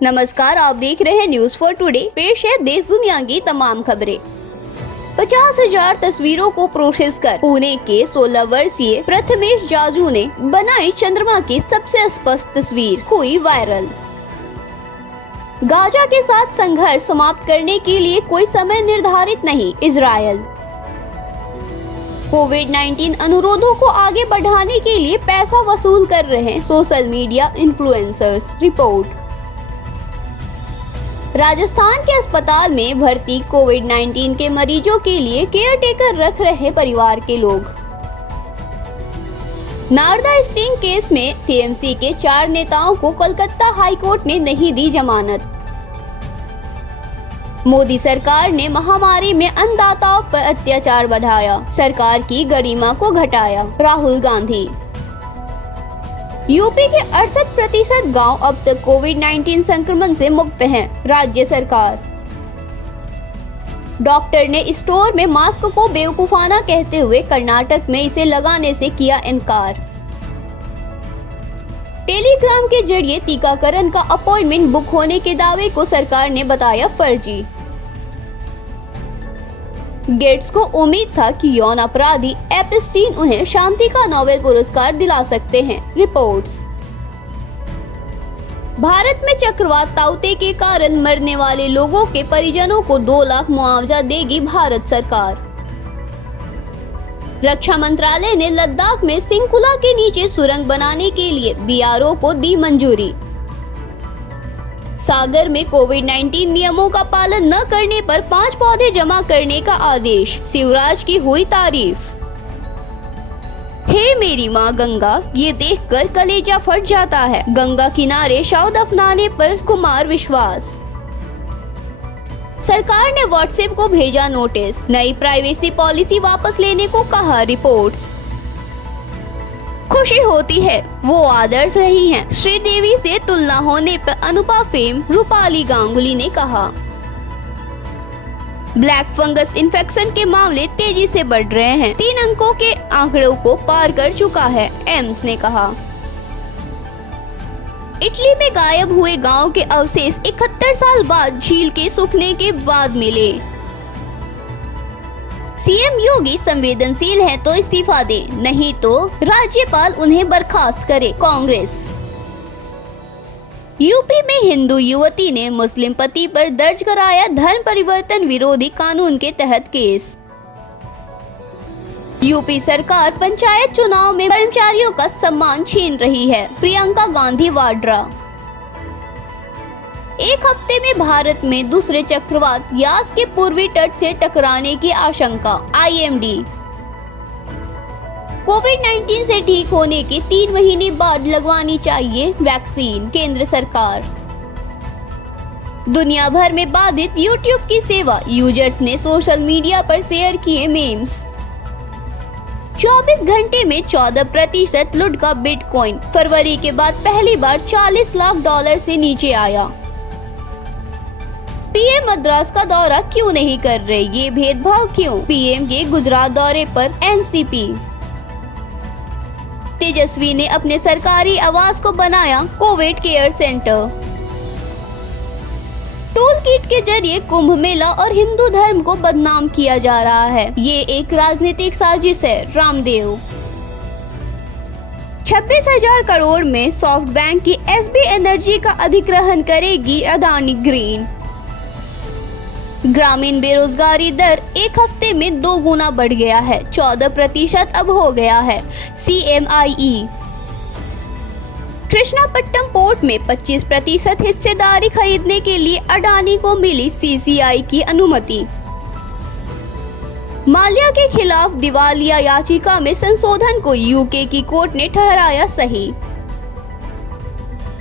नमस्कार, आप देख रहे हैं न्यूज फॉर टुडे। पेश है देश दुनिया की तमाम खबरें। 50,000 तस्वीरों को प्रोसेस कर पुणे के 16 वर्षीय प्रथमेश जाजू ने बनाई चंद्रमा की सबसे स्पष्ट तस्वीर, हुई वायरल। गाजा के साथ संघर्ष समाप्त करने के लिए कोई समय निर्धारित नहीं, इजरायल। कोविड-19 अनुरोधों को आगे बढ़ाने के लिए पैसा वसूल कर रहे social media influencers, report. Rajasthan के अस्पताल में भर्ती कोविड-19 के मरीजों के लिए केयर टेकर रख रहे परिवार के लोग। नारदा स्टिंग केस में टीएमसी के 4 नेताओं को कोलकाता हाईकोर्ट ने नहीं दी जमानत। मोदी सरकार ने महामारी में अन्नदाताओं पर अत्याचार बढ़ाया, सरकार की गरिमा को घटाया, राहुल गांधी। यूपी के 68% गांव अब तक कोविड-19 संक्रमण से मुक्त हैं, राज्य सरकार। डॉक्टर ने स्टोर में मास्क को बेवकूफाना कहते हुए कर्नाटक में इसे लगाने से किया इनकार। टेलीग्राम के जरिए टीकाकरण का अपॉइंटमेंट बुक होने के दावे को सरकार ने बताया फर्जी। गेट्स को उम्मीद था कि यौन अपराधी एप्स्टीन उन्हें शांति का नोबेल पुरस्कार दिला सकते हैं, रिपोर्ट्स। भारत में चक्रवात ताउते के कारण मरने वाले लोगों के परिजनों को 2 लाख मुआवजा देगी भारत सरकार। रक्षा मंत्रालय ने लद्दाख में सिंकुला के नीचे सुरंग बनाने के लिए बीआरओ को दी मंजूरी। सागर में कोविड-19 नियमों का पालन न करने पर 5 पौधे जमा करने का आदेश, शिवराज की हुई तारीफ। हे मेरी माँ गंगा, ये देखकर कलेजा फट जाता है। गंगा किनारे शव दफनाने पर कुमार विश्वास। सरकार ने व्हाट्सएप को भेजा नोटिस, नई प्राइवेसी पॉलिसी वापस लेने को कहा, रिपोर्ट्स। खुशी होती है, वो आदर्श रही हैं। श्रीदेवी से तुलना होने पर अनुपा फेम, रूपाली गांगुली ने कहा। ब्लैक फंगस इन्फेक्शन के मामले तेजी से बढ़ रहे हैं, 3 अंकों के आंकड़ों को पार कर चुका है, एम्स ने कहा। इटली में गायब हुए गांव के अवशेष 71 साल बाद झील के सूखने के बाद मिले। सीएम योगी संवेदनशील है तो इस्तीफा दे, नहीं तो राज्यपाल उन्हें बर्खास्त करे, कांग्रेस। यूपी में हिंदू युवती ने मुस्लिम पति पर दर्ज कराया धर्म परिवर्तन विरोधी कानून के तहत केस। यूपी सरकार पंचायत चुनाव में कर्मचारियों का सम्मान छीन रही है, प्रियंका गांधी वाड्रा। एक हफ्ते में भारत में दूसरे चक्रवात यास के पूर्वी तट से टकराने की आशंका, आईएमडी। कोविड-19 से ठीक होने के 3 महीने बाद लगवानी चाहिए वैक्सीन, केंद्र सरकार। दुनिया भर में बाधित यूट्यूब की सेवा, यूजर्स ने सोशल मीडिया पर शेयर किए मीम्स। 24 घंटे में 14% लुढ़का का बिटकॉइन, फरवरी के बाद पहली बार $40 लाख से नीचे आया। पीएम मद्रास का दौरा क्यों नहीं कर रहे, ये भेदभाव क्यों? पीएम के गुजरात दौरे पर एनसीपी। तेजस्वी ने अपने सरकारी आवास को बनाया Covid care centre. Tool kit के जरिए कुंभ मेला और हिंदू धर्म को बदनाम किया जा रहा है, ये एक राजनीतिक साजिश है, रामदेव। 26,000 करोड़ में सॉफ्ट बैंक की एसबी एनर्जी का अधिग्रहण करेगी अदानी ग्रीन। ग्रामीण बेरोजगारी दर एक हफ्ते में 2 गुना बढ़ गया है, 14% अब हो गया है, CMIE। कृष्णापट्टनम पोर्ट में 25% हिस्सेदारी खरीदने के लिए अडानी को मिली CCI की अनुमति। माल्या के खिलाफ दिवालिया याचिका में संशोधन को यूके की कोर्ट ने ठहराया सही।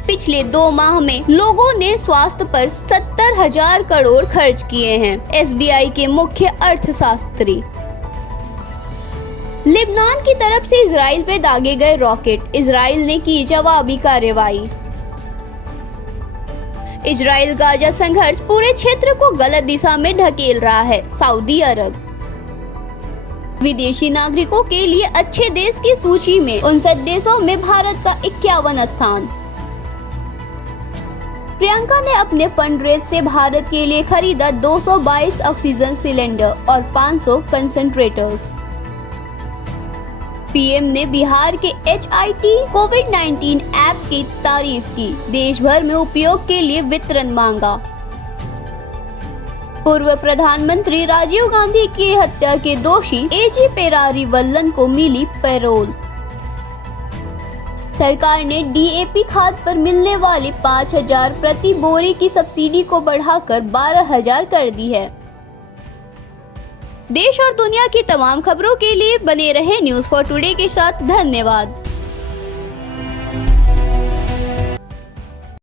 पिछले 2 माह में लोगों ने स्वास्थ्य पर 70,000 करोड़ खर्च किए हैं, SBI के मुख्य अर्थशास्त्री। लेबनान की तरफ से इजराइल पे दागे गए रॉकेट, इजराइल ने की जवाबी कार्रवाई। इजराइल गाजा संघर्ष पूरे क्षेत्र को गलत दिशा में ढकेल रहा है, सऊदी अरब। विदेशी नागरिकों के लिए अच्छे देश की सूची में 59 देशों में भारत का 51वां स्थान। प्रियंका ने अपने फंड रेज से भारत के लिए खरीदा 222 ऑक्सीजन सिलेंडर और 500 कंसंट्रेटर्स। पीएम ने बिहार के HIT कोविड-19 ऐप की तारीफ की, देश भर में उपयोग के लिए वितरण मांगा। पूर्व प्रधानमंत्री राजीव गांधी की हत्या के दोषी AG पेरारी वल्लन को मिली पैरोल। सरकार ने DAP खाद पर मिलने वाली 5,000 प्रति बोरी की सब्सिडी को बढ़ाकर 12,000 कर दी है। देश और दुनिया की तमाम खबरों के लिए बने रहे न्यूज़ फॉर टुडे के साथ। धन्यवाद।